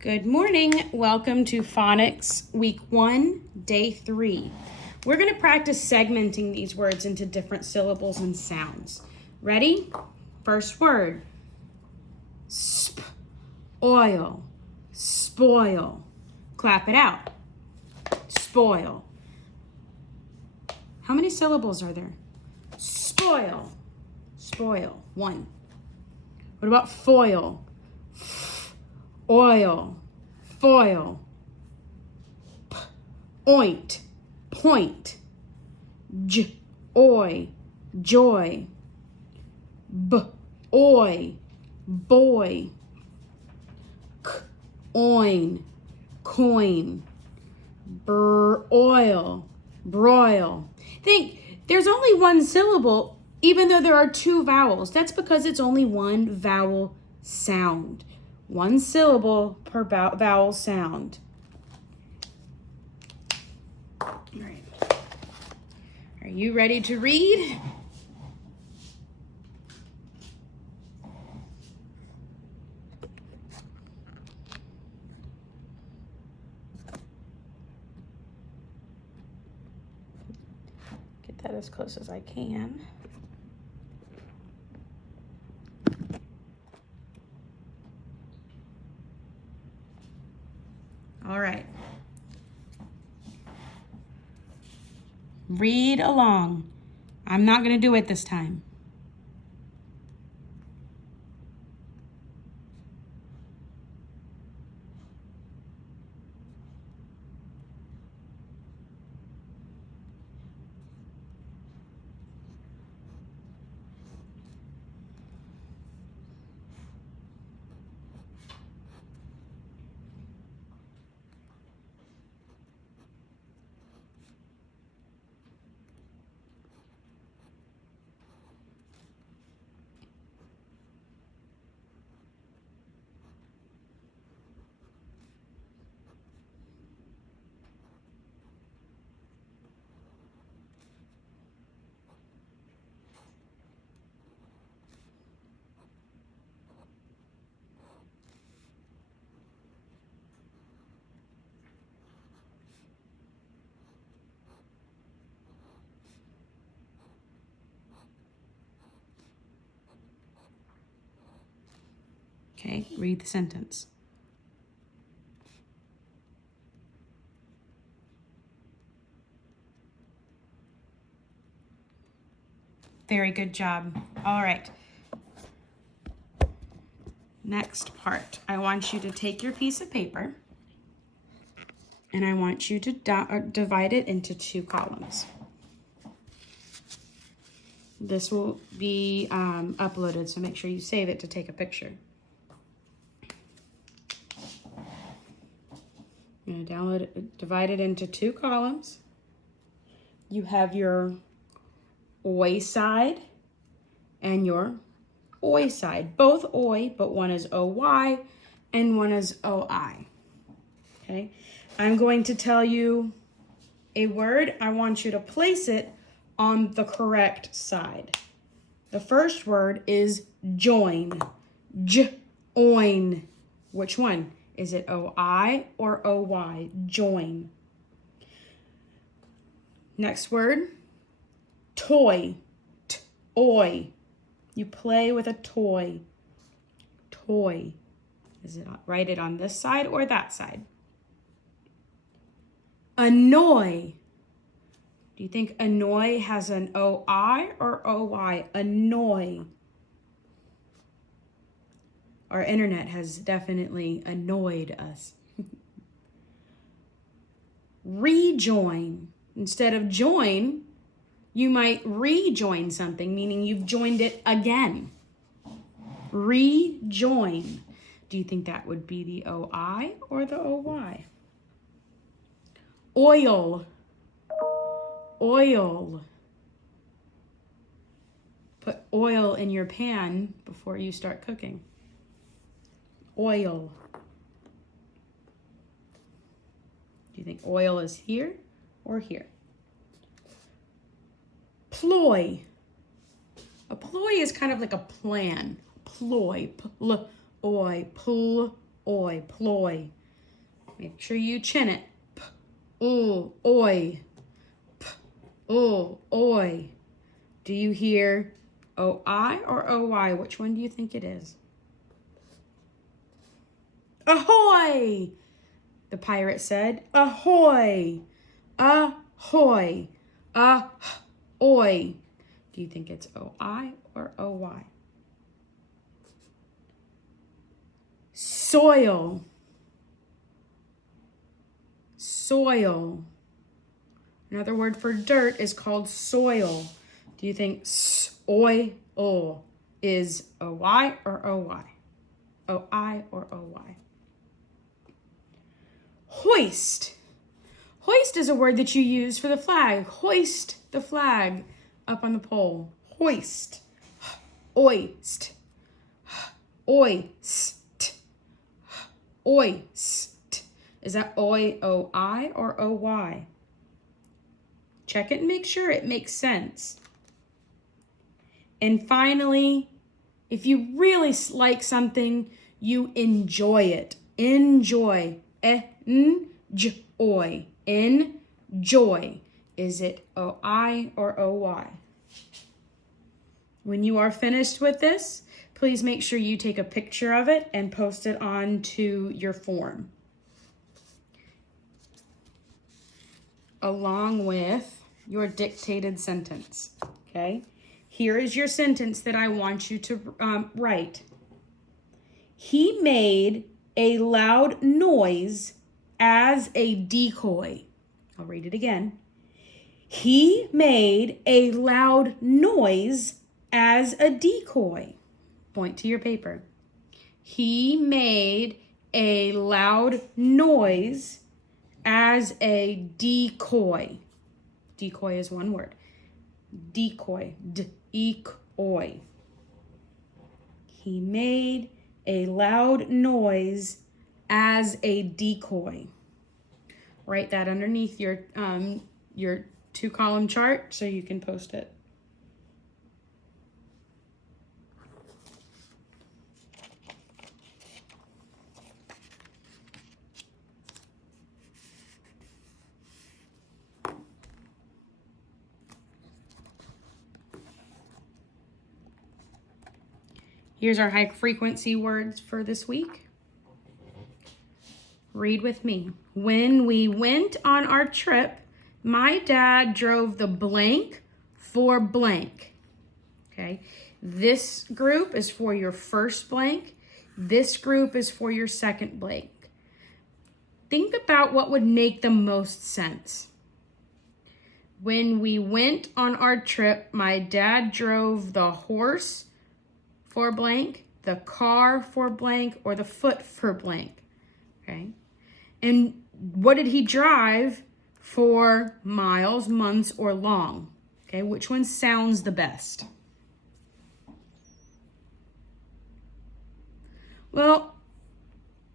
Good morning. Welcome to Phonics Week 1, Day 3. We're going to practice segmenting these words into different syllables and sounds. Ready? First word. Sp, oil, spoil. Clap it out. Spoil. How many syllables are there? Spoil. Spoil. 1. What about foil? Oil, foil, oint, point, oi, joy, oi, boy, oin, coin, oil, broil. Think, there's only one syllable, even though there are 2 vowels. That's because it's only one vowel sound. 1 syllable per vowel sound. All right. Are you ready to read? Get that as close as I can. All right. Read along. I'm not going to do it this time. Okay, read the sentence. Very good job. All right. Next part. I want you to take your piece of paper and I want you to divide it into 2 columns. This will be uploaded, so make sure you save it to take a picture. I'm going to download it, divide it into 2 columns. You have your oi side and your oi side. Both oi, but one is OY and one is OI. Okay? I'm going to tell you a word. I want you to place it on the correct side. The first word is join. Join. Which one? Is it OI or OY? Join. Next word, toy. Toy. You play with a toy. Toy. Is it write it on this side or that side? Annoy. Do you think annoy has an OI or OY? Annoy. Our internet has definitely annoyed us. Rejoin. Instead of join, you might rejoin something, meaning you've joined it again. Rejoin. Do you think that would be the OI or the OY? Oil. Oil. Put oil in your pan before you start cooking. Oil. Do you think oil is here or here? Ploy. A ploy is kind of like a plan. Ploy. Ploy. oi, ploy. Make sure you chin it. P, oi. P, oi. Do you hear O-I or O-Y? Which one do you think it is? Ahoy! The pirate said. Ahoy! Ahoy! Ahoy! Do you think it's O-I or O-Y? Soil. Soil. Another word for dirt is called soil. Do you think soil is O-Y or O-Y? O-I or O-Y? Hoist. Hoist is a word that you use for the flag. Hoist the flag up on the pole. Hoist. Oist. Oist. Oist. Is that O-I or O-Y? Check it and make sure it makes sense. And finally, if you really like something, you enjoy it. Enjoy. Enjoy. Enjoy. Is it O-I or O-Y? When you are finished with this, please make sure you take a picture of it and post it onto your form, along with your dictated sentence, okay? Here is your sentence that I want you to write. He made a loud noise as a decoy. I'll read it again. He made a loud noise as a decoy. Point to your paper. He made a loud noise as a decoy. Decoy is one word. Decoy. D-e-coy. He made a loud noise as a decoy. Write that underneath your 2-column chart so you can post it. Here's our high frequency words for this week. Read with me. When we went on our trip, my dad drove the blank for blank. Okay. This group is for your first blank. This group is for your second blank. Think about what would make the most sense. When we went on our trip, my dad drove the horse for blank, the car for blank, or the foot for blank, okay? And what did he drive for miles, months, or long? Okay, which one sounds the best? Well,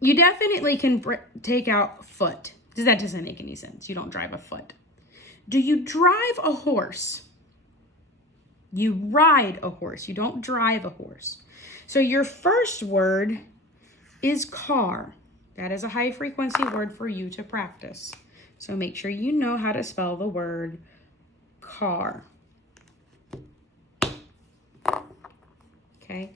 you definitely can take out foot, because that doesn't make any sense. You don't drive a foot. Do you drive a horse? You ride a horse. You don't drive a horse. So your first word is car. That is a high frequency word for you to practice. So make sure you know how to spell the word car. Okay.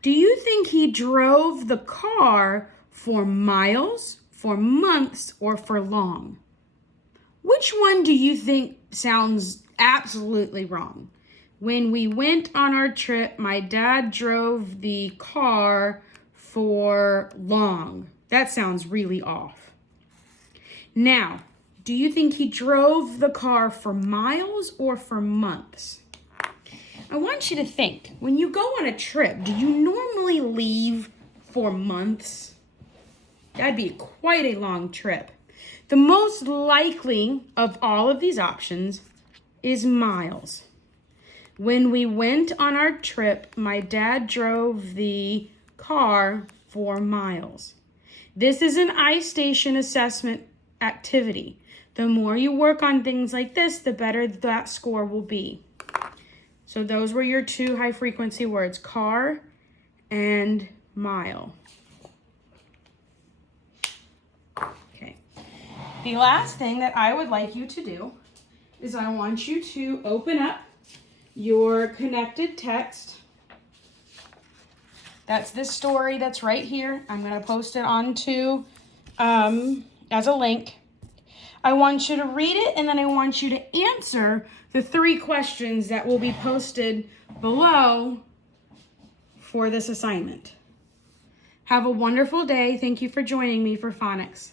Do you think he drove the car for miles, for months, or for long? Which one do you think sounds absolutely wrong? When we went on our trip, my dad drove the car for long. That sounds really off. Now, do you think he drove the car for miles or for months? I want you to think, when you go on a trip, do you normally leave for months? That'd be quite a long trip. The most likely of all of these options is miles. When we went on our trip, my dad drove the car for miles. This is an iStation assessment activity. The more you work on things like this, the better that score will be. So those were your 2 high frequency words, car and mile. The last thing that I would like you to do is I want you to open up your connected text. That's this story that's right here. I'm going to post it onto as a link. I want you to read it, and then I want you to answer the 3 questions that will be posted below for this assignment. Have a wonderful day. Thank you for joining me for Phonics.